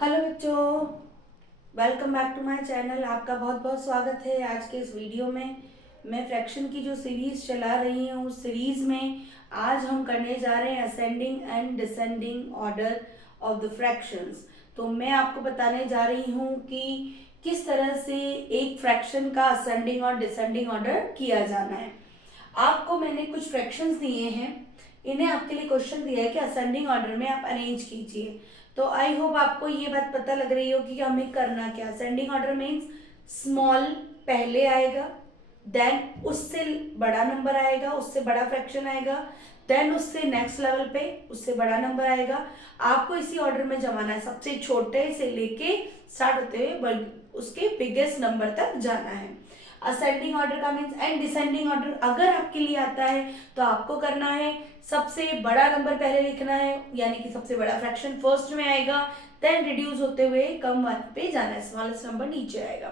Hello बच्चों, welcome back to my channel. आपका बहुत बहुत स्वागत है। आज के इस वीडियो में मैं फ्रैक्शन की जो सीरीज़ चला रही हूँ उस सीरीज़ में आज हम करने जा रहे हैं ascending and descending order of the fractions. तो मैं आपको बताने जा रही हूँ कि किस तरह से एक फ्रैक्शन का असेंडिंग और डिसेंडिंग ऑर्डर किया जाना है। आपको मैंने कुछ फ्रैक्शंस दिए हैं, इन्हें आपके लिए क्वेश्चन दिया है कि असेंडिंग ऑर्डर में आप अरेंज कीजिए। तो आई होप आपको ये बात पता लग रही होगी कि हमें करना क्या। असेंडिंग ऑर्डर मीन्स स्मॉल पहले आएगा, देन उससे बड़ा नंबर आएगा, उससे बड़ा फ्रैक्शन आएगा, देन उससे नेक्स्ट लेवल पे उससे बड़ा नंबर आएगा। आपको इसी ऑर्डर में जमाना है, सबसे छोटे से लेके स्टार्ट होते हुए उसके बिगेस्ट नंबर तक जाना है। असेंडिंग ऑर्डर का मीन्स एंड डिसेंडिंग ऑर्डर अगर आपके लिए आता है तो आपको करना है सबसे बड़ा नंबर पहले लिखना है, यानी कि सबसे बड़ा फ्रैक्शन फर्स्ट में आएगा, देन रिड्यूस होते हुए कम वन पे जाना है, स्मॉलेस्ट नंबर नीचे आएगा।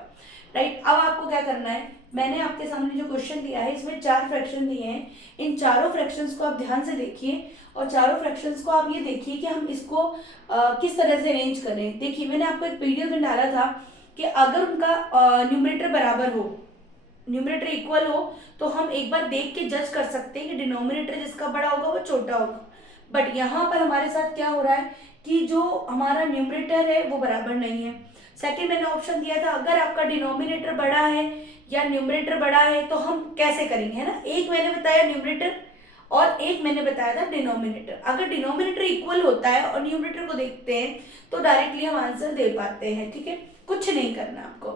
राइट, अब आपको क्या करना है, मैंने आपके सामने जो क्वेश्चन दिया है इसमें 4 फ्रैक्शन दिए हैं। इन चारों फ्रैक्शंस को आप ध्यान से देखिए और चारों फ्रैक्शंस को आप ये देखिए कि हम इसको किस तरह से अरेंज करें। देखिए, मैंने आपको एक पीडीएफ में डाला था कि अगर उनका न्यूमरेटर बराबर हो, न्यूमरेटर इक्वल हो, तो हम एक बार देख के जज कर सकते हैं कि डिनोमिनेटर जिसका बड़ा होगा वो छोटा होगा। बट यहाँ पर हमारे साथ क्या हो रहा है कि जो हमारा न्यूमरेटर है वो बराबर नहीं है। सेकंड मैंने ऑप्शन दिया था अगर आपका डिनोमिनेटर बड़ा है या न्यूमरेटर बड़ा है तो हम कैसे करेंगे, है ना। एक मैंने बताया न्यूमरेटर और एक मैंने बताया था डिनोमिनेटर। अगर डिनोमिनेटर इक्वल होता है और न्यूमरेटर को देखते हैं तो डायरेक्टली हम आंसर दे पाते हैं। ठीक है, कुछ नहीं करना आपको।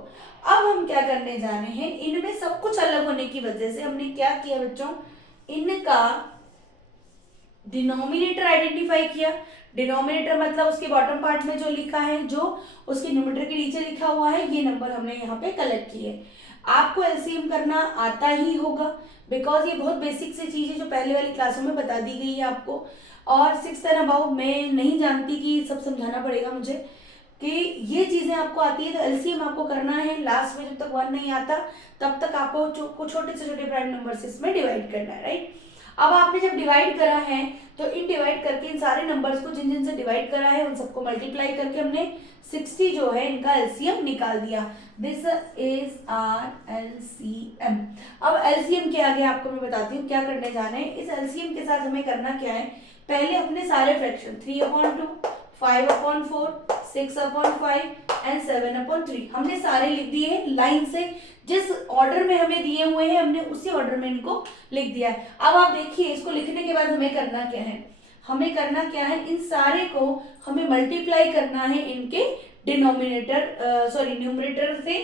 अब हम क्या करने जा रहे हैं, इनमें सब कुछ अलग होने की वजह से हमने क्या किया बच्चों, इनका डिनोमिनेटर आइडेंटिफाई किया। डिनोमिनेटर मतलब उसके बॉटम पार्ट में जो लिखा है, जो उसके न्यूमरेटर के नीचे लिखा हुआ है, ये नंबर हमने यहाँ पे कलेक्ट किए। आपको एलसीएम करना आता ही होगा बिकॉज ये बहुत बेसिक सी चीज है जो पहले वाली क्लासों में बता दी गई है आपको। और 6th एंड अबाउ मैं नहीं जानती कि सब समझाना पड़ेगा मुझे कि ये चीजें आपको आती है। तो एलसीएम आपको करना है, लास्ट में जब तक 1 नहीं आता तब तक आपको छोटे से छोटे प्राइम नंबर से इसमें डिवाइड करना है। राइट, अब आपने जब डिवाइड करा है तो इन डिवाइड करके इन सारे नंबर्स को जिन जिन से डिवाइड करा है उन सबको मल्टीप्लाई करके हमने 60 जो है इनका एलसीएम निकाल दिया। This is our LCM. अब एलसीएम के आगे आपको मैं बताती हूँ क्या करने जाना है। इस एलसीएम के साथ हमें करना क्या है, पहले अपने सारे फ्रैक्शन 3/2, 5/4, 6/5 एंड 7/3 हमने सारे लिख दिए हैं लाइन से। जिस ऑर्डर में हमें दिए हुए हैं हमने उसी ऑर्डर में इनको लिख दिया है। अब आप देखिए इसको लिखने के बाद हमें करना क्या है, हमें करना क्या है, इन सारे को हमें मल्टीप्लाई करना है इनके डिनोमिनेटर सॉरी न्यूमरेटर से।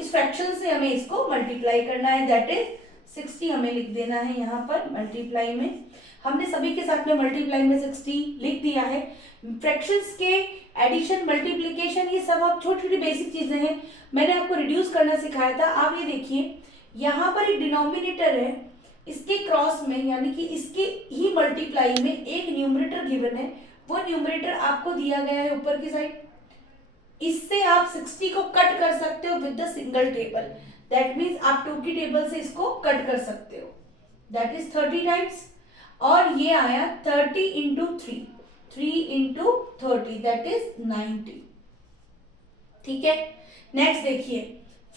इस फ्रैक्शन से हमें इसको मल्टीप्लाई करना है, दैट इज 60 हमें लिख देना है यहाँ पर मल्टीप्लाई में। हमने सभी के साथ में मल्टीप्लाई में 60 लिख दिया है। फ्रैक्शंस के एडिशन, मल्टीप्लिकेशन, ये सब आप छोटी छोटी बेसिक चीजें हैं। मैंने आपको रिड्यूस करना सिखाया था। आप ये देखिए यहाँ पर एक डिनोमिनेटर है, इसके क्रॉस में यानी कि इसके ही मल्टीप्लाई में एक न्यूमरेटर गिवन है। वो न्यूमरेटर आपको दिया गया है ऊपर की साइड। इससे आप 60 को कट कर सकते हो with the single table. That means आप 2 की टेबल से इसको कट कर सकते हो, दैट इज 30 टाइम्स। और ये आया 30 इंटू 3 इंटू 30 दैट इज 90। ठीक है, नेक्स्ट देखिए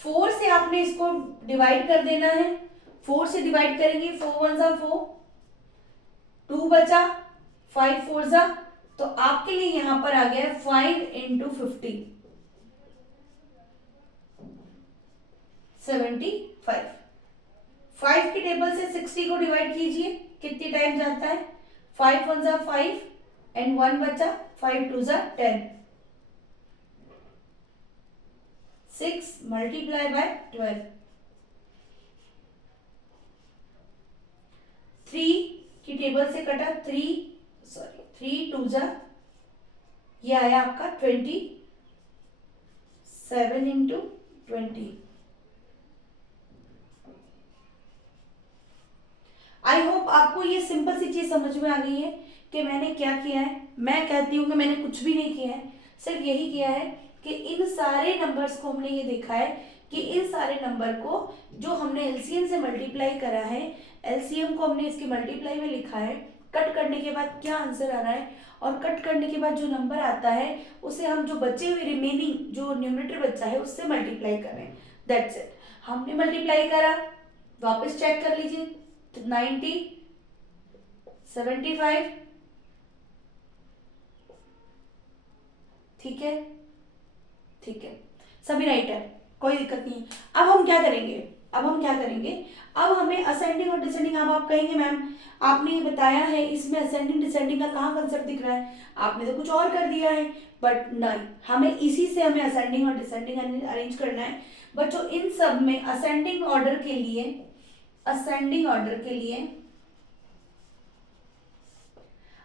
4 से आपने इसको डिवाइड कर देना है। 4 से डिवाइड करेंगे, 4 1 जा 4, 2 बचा, 5 4 जा, तो आपके लिए यहां पर आ गया 5 इंटू 50 75। 5 की टेबल से 60 को डिवाइड कीजिए, कितनी टाइम जाता है, 5 1 जा 5 एंड 1 बचा, 5 2 जा 10, 6 मल्टीप्लाई बाय 12, 3 की टेबल से कटा 3 2 जा, ये आया आपका 27 इंटू 20। आई होप आपको ये सिंपल सी चीज समझ में आ गई है कि मैंने क्या किया है। मैं कहती हूँ कि मैंने कुछ भी नहीं किया है, सिर्फ यही किया है कि इन सारे नंबर्स को हमने ये देखा है कि इन सारे नंबर को जो हमने एलसीएम से मल्टीप्लाई करा है, एलसीएम को हमने इसके मल्टीप्लाई में लिखा है कट करने के बाद क्या आंसर आ रहा है, और कट करने के बाद जो नंबर आता है उसे हम जो बचे हुए रिमेनिंग जो न्यूमरेटर बचा है उससे मल्टीप्लाई कर रहे हैं। That's it. हमने मल्टीप्लाई करा, वापस चेक कर लीजिए, 90, 75, ठीक है, ठीक है, सभी राइट है, कोई दिक्कत नहीं है। अब हम क्या करेंगे, अब हमें असेंडिंग और डिसेंडिंग, अब आप कहेंगे मैम आपने ये बताया है इसमें असेंडिंग डिसेंडिंग का कहाँ कंसेप्ट दिख रहा है, आपने तो कुछ और कर दिया है, बट नहीं, हमें इसी से हमें असेंडिंग और डिसेंडिंग अरेंज करना है। बच्चों इन सब में असेंडिंग ऑर्डर के लिए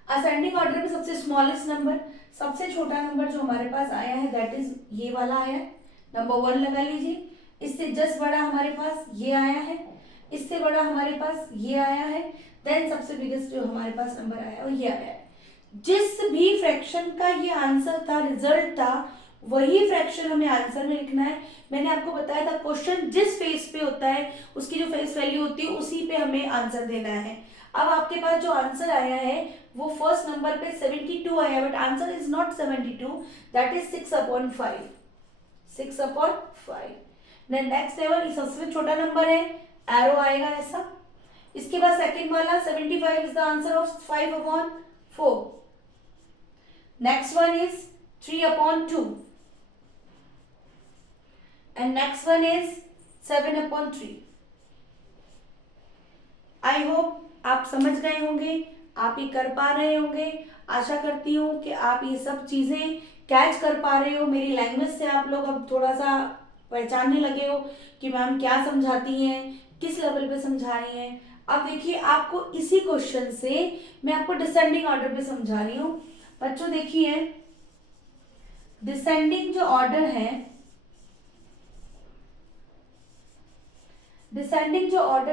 असेंडिंग ऑर्डर में सबसे स्मॉलेस्ट नंबर, सबसे छोटा नंबर जो हमारे पास आया है दैट इज ये वाला आया है, नंबर 1 लगा लीजिए। इससे जस्ट बड़ा हमारे पास ये आया है, इससे बड़ा हमारे पास ये आया है, देन सबसे बिगेस्ट जो हमारे पास नंबर आया है वो ये आया है। जिस भी फ्रैक्शन का ये आंसर था, रिजल्ट था, वही फ्रैक्शन हमें आंसर में लिखना है। मैंने आपको बताया था क्वेश्चन जिस फेस पे होता है उसकी जो फेस वैल्यू होती है उसी पे हमें आंसर देना है। अब आपके पास जो आंसर आया है वो फर्स्ट नंबर पे 72 आया, but answer is not 72, that is 6/5, 6/5। Next level सबसे छोटा नंबर है, एरो आएगा ऐसा। इसके बाद सेकंड वाला 75 is the answer of 5/4। Next one is 3/2 and next one is 7/3। I hope आप समझ गए होंगे, आप ये कर पा रहे होंगे। आशा करती हूँ कि आप ये सब चीजें कैच कर पा रहे हो। मेरी लैंग्वेज से आप लोग अब थोड़ा सा पहचानने लगे हो कि मैम क्या समझाती हैं, किस लेवल पे समझा रही हैं। अब देखिए आपको इसी क्वेश्चन से मैं आपको डिसेंडिंग ऑर्डर पे समझा रही हूँ। बच्चों देखिए डिसेंडिंग जो ऑर्डर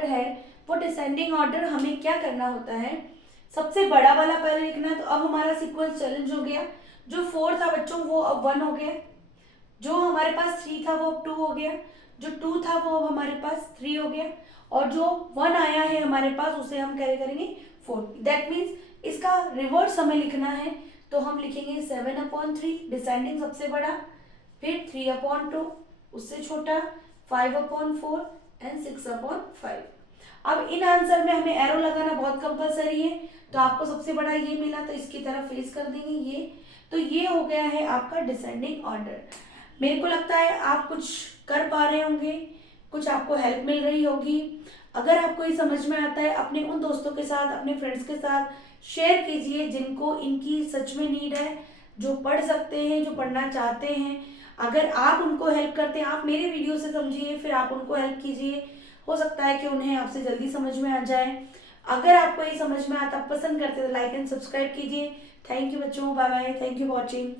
है, वो डिसेंडिंग ऑर्डर हमें क्या करना होता है, सबसे बड़ा वाला पहले लिखना है। तो अब हमारा सीक्वेंस चेंज हो गया, जो 4 था बच्चों वो अब 1 हो गया, जो हमारे पास 3 था वो अब 2 हो गया, जो 2 था वो अब हमारे पास 3 हो गया, और जो 1 आया है हमारे पास उसे हम कैरी करेंगे 4। दैट मीन्स इसका रिवर्स हमें लिखना है, तो हम लिखेंगे 7/3 डिसेंडिंग सबसे बड़ा, फिर 3/2 उससे छोटा, 5/4 एंड 6/5। अब इन आंसर में हमें एरो लगाना बहुत कंपलसरी है, तो आपको सबसे बड़ा ये मिला तो इसकी तरफ फेस कर देंगे ये, तो ये हो गया है आपका डिसेंडिंग ऑर्डर। मेरे को लगता है आप कुछ कर पा रहे होंगे, कुछ आपको हेल्प मिल रही होगी। अगर आपको ये समझ में आता है अपने उन दोस्तों के साथ, अपने फ्रेंड्स के साथ शेयर कीजिए जिनको इनकी सच में नीड है, जो पढ़ सकते हैं, जो पढ़ना चाहते हैं। अगर आप उनको हेल्प करते हैं, आप मेरे वीडियो से समझिए, फिर आप उनको हेल्प कीजिए, हो सकता है कि उन्हें आपसे जल्दी समझ में आ जाए। अगर आपको ये समझ में आता, पसंद करते तो लाइक एंड सब्सक्राइब कीजिए। थैंक यू बच्चों, bye bye, thank you watching.